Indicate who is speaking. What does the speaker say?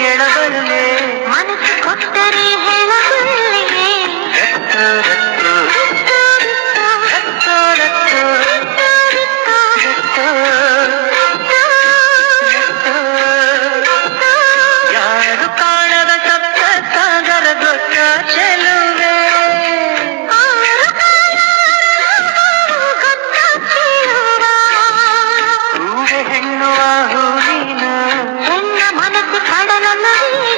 Speaker 1: ಕೆಳಬರಲೆ
Speaker 2: ಮನಸ್ಸು ಕೊಟ್ಟರೆ ಹೇಳಬಲ್ಲೆ
Speaker 1: ಯಾರು ಕಾಣದ ಸಪ್ತ ಸಾಗರ ದೊಡ್ಡ ಚೆಲುವೆ ಹೂವೆ ಹೆಣ್ಣುವ ಹೂ
Speaker 2: I'm Mama.